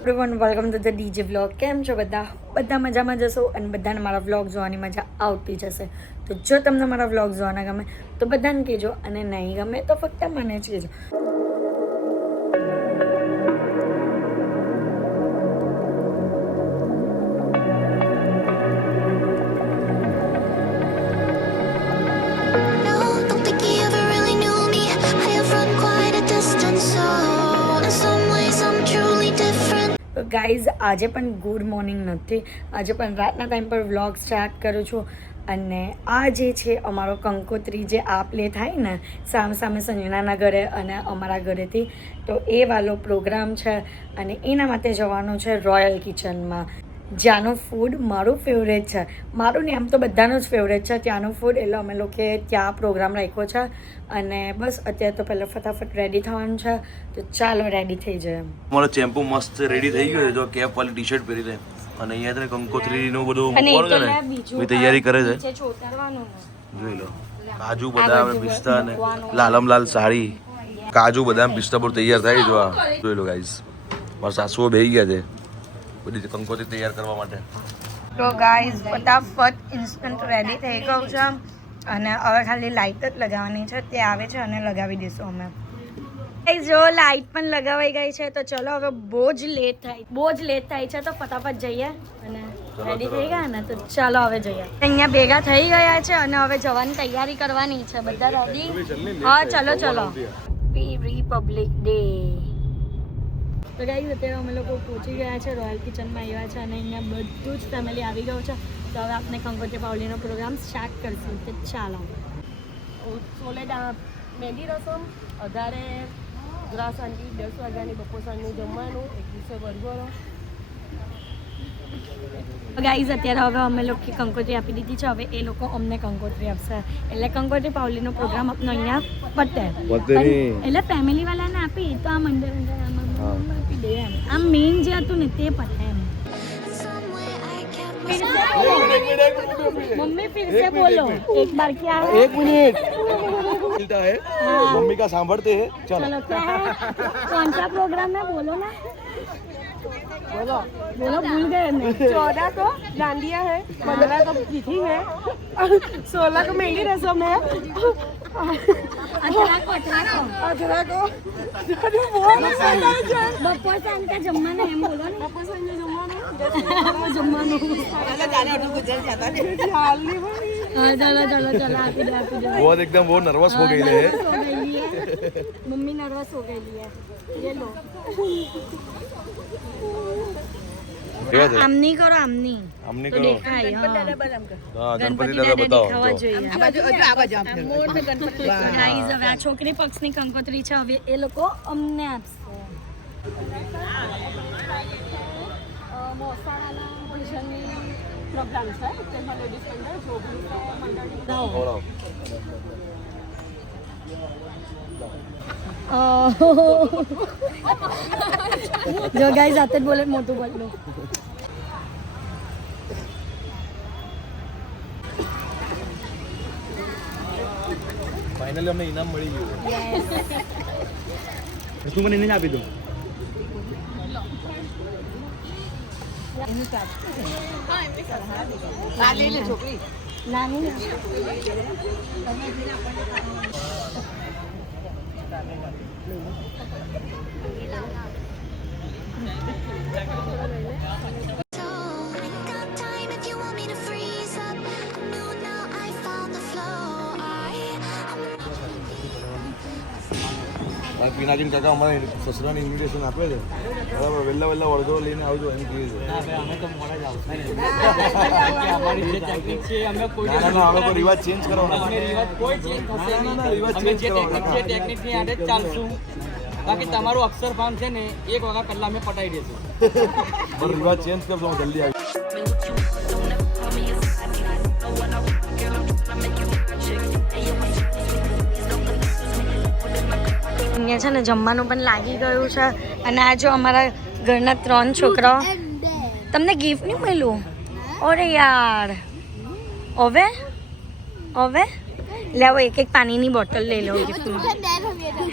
Everyone welcome to the DJ vlog. કેમ છો બધા મજામાં જશો અને બધાને મારા વ્લોગ જોવાની મજા આવતી જશે. તો જો તમને મારા વ્લોગ જોવાના ગમે તો બધાને કહેજો અને નહીં ગમે તો ફક્ત મને જ કહેજો. ગાઈઝ આજે પણ ગુડ મોર્નિંગ નથી, આજે પણ રાતના ટાઈમ પર વ્લોગ સ્ટાર્ટ કરું છું. અને આ જે છે અમારો કંકોત્રી જે આ પ્લે થાય ને સામે સામે સંજનાના ઘરે અને અમારા ઘરેથી, તો એ વાલો પ્રોગ્રામ છે. અને એના માટે જવાનું છે રોયલ કિચનમાં, જ્યાંનું ફૂડ મારું ફેવરેટ છે. મારું ને આમ તો બધાનું જ ફેવરેટ છે ત્યાંનું ફૂડ, એટલે અમે લોકોએ ત્યાં પ્રોગ્રામ રાખ્યો છે. અને બસ અત્યારે તો પહેલાં ફટાફટ રેડી થવાનું છે, તો ચાલો રેડી થઈ જાય. મારો ચેમ્પુ મસ્ત રેડી થઈ ગયો છે, જો કેપ વાળી ટી શર્ટ પહેરી છે અને અહીંયા તને કંકોત્રીનું બધું મૂકવાનું છે ને, તૈયારી કરે છે. જોઈ લો કાજુ બદામ પિસ્તા અને લાલમલાલ સાડી, કાજુ બદામ પિસ્તા બધું તૈયાર થાય. જો આ જોઈ લો ગાઈસ, મારા સાસુઓ બેસી ગયા છે બધી કંકોત્રી તૈયાર કરવા માટે. તો ગાઈઝ ફટાફટ ઇન્સ્ટન્ટ રેડી થઈ ગયું છે અને હવે ખાલી લાઇટ જ લગાવવાની છે. તે આવે છે અને લગાવી દઈશું અમે. ગાઈઝ જો લાઇટ પણ લગાવાઈ ગઈ છે, તો ચલો હવે બહુ જ લેટ થાય છે, તો ફટાફટ જઈએ. અને રેડી થઈ ગયા ને, તો ચાલો હવે જઈએ. અહીંયા ભેગા થઈ ગયા છે અને હવે જવાની તૈયારી કરવાની છે. બધા રેડી? હા ચલો. Republic day. તો ગાઈઝ અત્યારે અમે લોકો પહોંચી ગયા છે, રોયલ કિચનમાં આવ્યા છે અને અહીંયા બધું જ ફેમિલી આવી ગયું છે. તો હવે આપણે કંકોત્રી પાવલીનો પ્રોગ્રામ સ્ટાર્ટ કરશું. તો ચાલો. સોલેડા મહેંદી રસમ, અધારે ગ્રાસ આંટી 10 વાગ્યાની બપોર સાંજનું જમવાનું, એક દિવસે બરગરો. ગાઈઝ અત્યારે હવે અમે લોકો કંકોત્રી આપી દીધી છે, હવે એ લોકો અમને કંકોત્રી આપશે. એટલે કંકોત્રી પાવલીનો પ્રોગ્રામ આપણો અહીંયા પતે. એટલે ફેમિલી વાળાને આપી તો આ મંડળ આપી દે એમ. આમ મેઇન જે હતું ને તે પતે એમ. मम्मी फिर से बोलो एक बार. क्या है? 1 मिनट मिलता है, मम्मी का सांभरते हैं. चलो क्या है, कौन सा प्रोग्राम है बोलो ना. बोलो भूल गए मैं. 14 को डांडिया है, 15 को तिथि है, 16 को मेहंदी रसम है, 18 को બપોર સાંજ का જમવાનું એમ બોલો ને. બપોર સાંજે જમવાનું. हाँ चलो आपी दो. बहुत एकदम वो नर्वस हो गई है. मम्मी नर्वस हो गई है. ये लो आमनी करो, आमनी हमने तो करो. देखाई. हाँ गणपति दादा बताओ. ગાઈઝ હવે આ છોકરી પક્ષની કંકોત્રી છે, હવે એ લોકો અમને આપશે. મોસાળાના ભોજનની પ્રોગ્રામ છે, તેમાં લેડીઝ મંડળ, જોગણી મંડળની જો ગાઈઝ આતે જ બોલે, મોટું બોલો. ફાઇનલી અમને ઇનામ મળી ગયું. તું મને ઇનામ આપી દો. છોકરી નાની પિનાજીન કાકા અમારે સસરાની ઇન્વિટેશન આપે છે, બરાબર? વહેલા વળગરો લઈને આવજો એમ કહે છે. અમે તો મોડા જ આવશે. અમારી જે ટેકનિક છે અમે કોઈ હવે તો રિવાજ ચેન્જ કરવાનો. રિવાજ કોઈ ચેન્જ થશે નહીં. રિવાજ અમે ચેન્જ જે કરવાનો. ટેકનિકની આડે જ ચાલશું. બાકી તમારું અક્ષર ફાર્મ છે ને 1 વાગ્યા પહેલા અમે પટાઈ દઈશું. પણ રિવાજ ચેન્જ કરજો, હું જલ્દી આવી. અહીંયા છે ને જમવાનું પણ લાગી ગયું છે. અને આ જો અમારા ઘરના 3 છોકરાઓ. તમને ગિફ્ટ નહીં મળ્યું? અરે યાર, હવે લેવો એક પાણીની બોટલ લઈ લો ગિફ્ટમાં.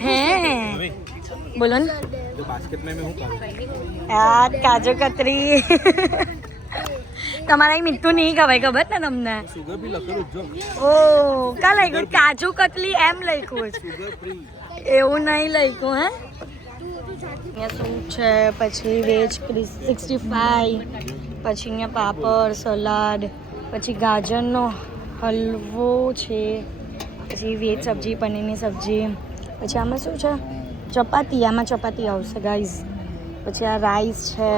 હે બોલો ને. યાર કાજુ કતરી તમારે અહીં મીઠું નહીં ખવાય ખબર ને તમને ઓ કા લખ્યું કાજુ કતલી એમ લખ્યું એવું નહીં લખ્યું હે અહીંયા શું છે પછી વેજ 65 પછી અહીંયા પાપડ સલાડ પછી ગાજરનો હલવો છે પછી વેજ સબ્જી પનીરની સબ્જી પછી આમાં શું છે ચપાતી આમાં ચપાતી આવશે ગાઈઝ પછી આ રાઈસ છે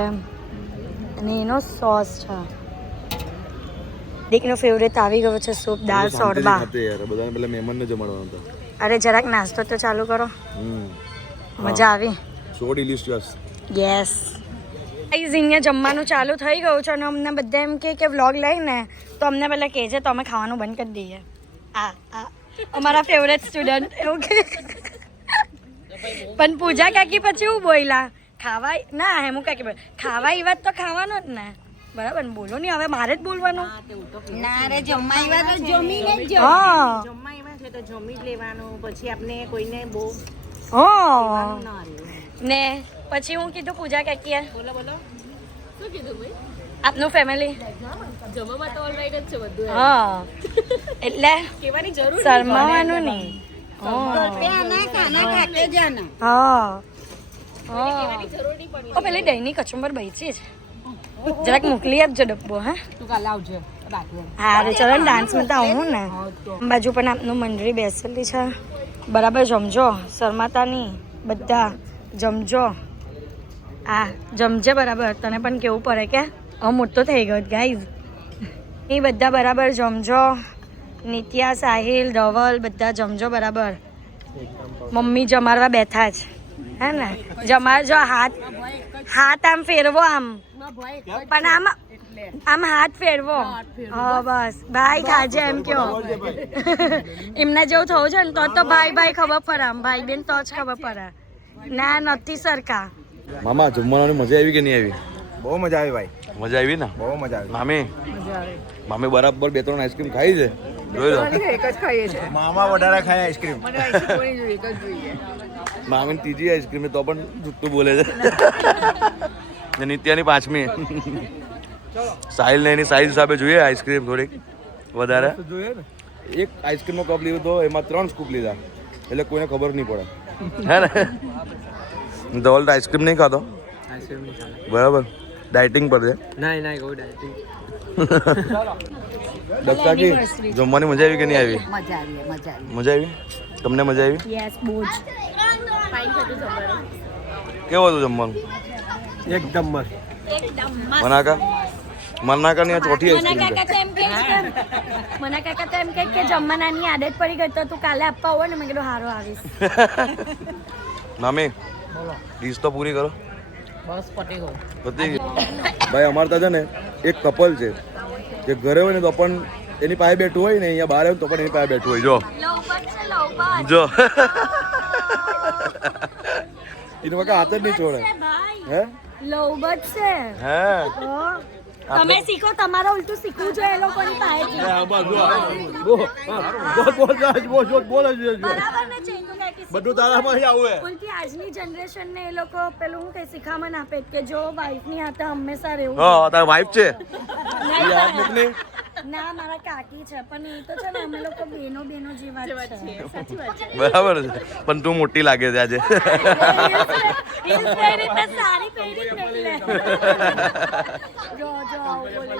અને એનો સોસ છે દીકનો ફેવરેટ આવી ગયો છે સૂપ દાળ સોરબા અરે જરાક નાસ્તો તો ચાલુ કરો મજા આવી સો ડિલિશિયસ યસ ગાઈઝ અહીંયા જમવાનું ચાલુ થઈ ગયું છે અને અમને બધા એમ કે વ્લોગ લઈને તો અમને પહેલાં કહેજે તો અમે ખાવાનું બંધ કરી દઈએ આ અમારા ફેવરેટ સ્ટુડન્ટ એવું કે પણ પૂજા કાકી પછી હું બોલ્યા ખાવા ના હે હું કાકી ખાવા એ વાત તો ખાવાનો જ ને બરાબર ને બોલો નહીં હવે મારે જ બોલવાનું ના રે જમવા આવ્યા તો જમીને જ હા જમવા આવ્યા છે તો જમી જ લેવાનું પછી આપણે કોઈને બહુ હા ને પછી હું કીધું પૂજા કાકીએ બોલો બોલો શું કીધું ભાઈ આપનું ફેમિલી જમવામાં તો ઓલરાઈટ જ છે બધું હા એટલે કહેવાની જરૂર શરમાવાનું નહીં આના ખાના ખાતે જાના હા જરૂર નહીં પણ ઓ પેલી દહીંની કચુંબર બચી છે જરાક મોકલી આપજો ડબ્બો હા તું કાલે આવજે રાખજો હારું ચલો ને ડાન્સમાં તો આવું ને બાજુ પણ આપનું મંડળી બેસેલી છે બરાબર જમજો શરમાતા નહીં બધા જમજો આ જમજે બરાબર તને પણ કેવું પડે કે હવે મોટો થઈ ગયો ગાઈઝ એ બધા બરાબર જમજો નિત્યા સાહિલ ધવલ બધા જમજો બરાબર મમ્મી જમાડવા બેઠા જ હે ને જમાડજો હાથ આમ ફેરવો આમ પણ આમ હાથ ફેરવો હા બસ ભાઈ ખાજે એમ કયો એમને જેવું થવું છે ને તો ભાઈ ભાઈ ખબર પડે આમ ભાઈ બેન તો જ ખબર પડે ના નથી સરખા મામા જમવાની મજા આવી કે નહીં આવી બહુ મજા આવી ભાઈ મજા આવી ને બહુ મજા આવી મામી મામી બરાબર 2-3 આઈસ્ક્રીમ ખાઈ છે જોઈ લો એક જ ખાઈએ છે મામા વધારે ખાય આઈસ્ક્રીમ એક જ જોઈએ મામી ત્રીજી આઈસ્ક્રીમ તો પણ જુઠ્ઠું બોલે છે ને નિત્યાની 5મી સાહિલ ને એની સાઈઝ હિસાબે જોઈએ આઈસ્ક્રીમ થોડીક વધારે જોઈએ ને એક આઈસ્ક્રીમનો કપ લીધો તો એમાં 3 સ્કૂપ લીધા એટલે કોઈને ખબર નહીં પડે હે ને ધવલ તો આઈસ્ક્રીમ નહીં ખાતો બરાબર ડાયટિંગ પર છે દક્ષાજી જમવાની મજા આવી કે નહીં આવી મજા આવી મજા આવી મજા આવી તમને મજા આવી યસ બહુ જ કેવું હતું જમવાનું એકદમ મસ્ત મનાકાની આ ચોથી મના આઈસ્ક્રીમ કાકા તો એમ કે મના કાકા તો એમ કે જમવાનાની આદત પડી ગઈ તો તું કાલે આપવા હોય ને મેં કીધું હારો આવીશ મામી ડીશ તો પૂરી કરો બસ પટી ગયો પતી ગઈ ભાઈ અમારે ત્યાં છે ને એક કપલ છે જે ઘરે હોય ને તો પણ એની પાસે બેઠું હોય ને અહીંયા બહાર હોય ને તો પણ એની પાસે બેઠું હોય જો જો એનું વખત હાથ જ નહીં છોડે હે લવબત છે હે તમે શીખો તમારે ઉલટું શીખવું જોઈએ એ લોકોની પાસેથી બરાબર ને ચેતુ કાકી બધું તારામાંથી આવું ઉલટી આજની જનરેશન ને એ લોકો પેલું હું કઈ શીખામણ આપે કે જો વાઈફ ની હાથે હંમેશા રહેવું હા તારા વાઈફ છે નહીં, ના મારા કાકી છે પણ એ તો છે ને અમે લોકો બેનો જેવા જ છે બરાબર છે પણ તું મોટી લાગે છે આજે હિલ્સ પહેરી તો સાડી પહેરી જ નહીં લે. જો આવું બોલે.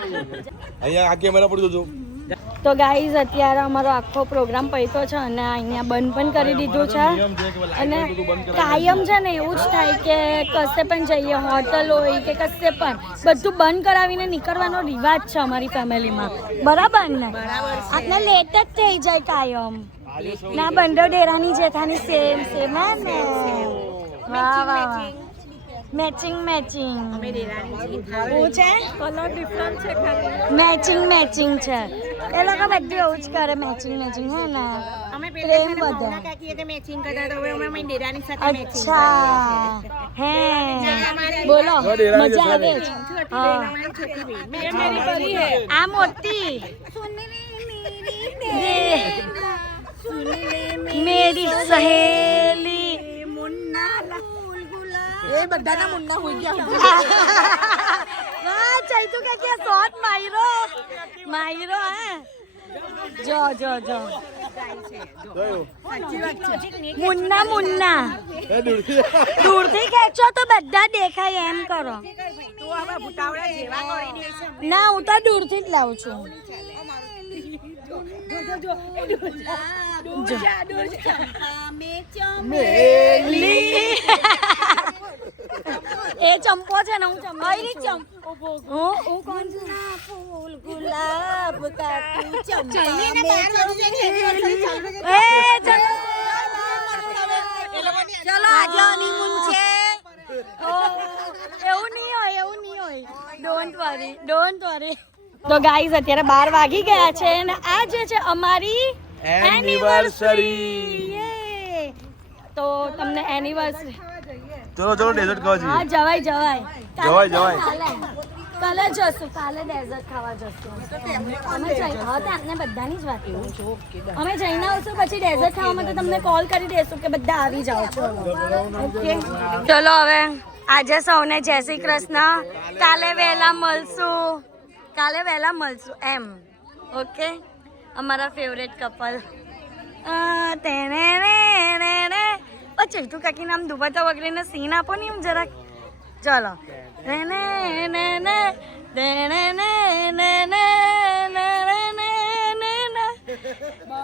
અહીંયા આ કેમેરા પડતું હતું તો ગાઈઝ અત્યારે અમારો આખો પ્રોગ્રામ પૈતો છે અને અહીંયા બંધ પણ કરી દીધું છે અને કાયમ છે ને એવું જ થાય કે કશે પણ જઈએ હોટલ હોય કે કશે પણ બધું બંધ કરાવીને નીકળવાનો રિવાજ છે અમારી ફેમિલીમાં બરાબર ને આટલા લેટ જ થઈ જાય કાયમ ના બંડો ડેરાની જેઠાની સેમ હે ને વાહ વાહ મેચિંગ હું છે કલર ડિફરન્ટ છે ખાલી મેચિંગ છે એ લોકો બધું એવું જ કરે મેચિંગ હે ને અમે પ્રેમ પેલા બધા. કાકીએ તે મેચિંગ કરતા તો હવે અમે ડેરાની સાથે મેચિંગ અચ્છા હે બોલો મજા આવે છે હા. આ મોટી મેરી સહેલી એ બધાના મુન્ના હોઈ ગયા વાહ ચૈતુ કે શોટ માયરો હે જો મુન્ના દૂરથી ખેંચો તો બધા દેખાય એમ કરો. તું આવા ભૂતાવડા જેવા કરી દે છે. ના હું તો દૂરથી જ લાવું છું. એ ચંપો છે ને હું ચંપો હું કોણ છું ફૂલ ગુલાબ કા તું ચંપા એ ચલો આજે હનીમૂન છે. એવું નહીં હોય ડોન્ટ વરી. તો ગાઈઝ અત્યારે 12 વાગી ગયા છે અને આ જે છે અમારી એનિવર્સરી. તો તમને એનિવર્સરી ચલો ડેઝર્ટ ખાવા હા જવાય જવાય. કાલે જશું કાલે ડેઝર્ટ ખાવા જશું અમે તમને બધાની જ વાત કરું છું. અમે જઈને આવશું પછી ડેઝર્ટ ખાવામાં તો તમને કોલ કરી દેશું કે બધા આવી જાઓ છો. ઓકે ચલો હવે આજે સૌને જય શ્રી કૃષ્ણ. કાલે વહેલા મળશું એમ. ઓકે અમારા ફેવરેટ કપલ ચૈતુ કાકી નામ દુબતા વગેરેને સીન આપો ને એમ જરાક. ચલો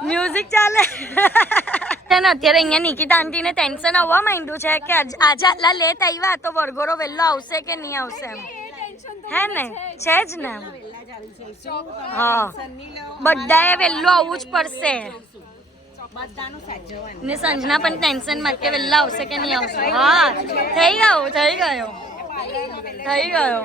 મ્યુઝિક ચાલે છે ને. અત્યારે અહીંયા નિકિતા આંટીને ટેન્શન આવવા માંડ્યું છે કે આજે આટલા લેટ આવ્યા તો વરઘોડો વહેલો આવશે કે નહીં આવશે એમ. હે ને છે જ ને. હા બધાએ વહેલું આવવું જ પડશે ને. સંજના પણ ટેન્શન માં કે વહેલા આવશે કે નહીં આવશે. હા થઈ ગયો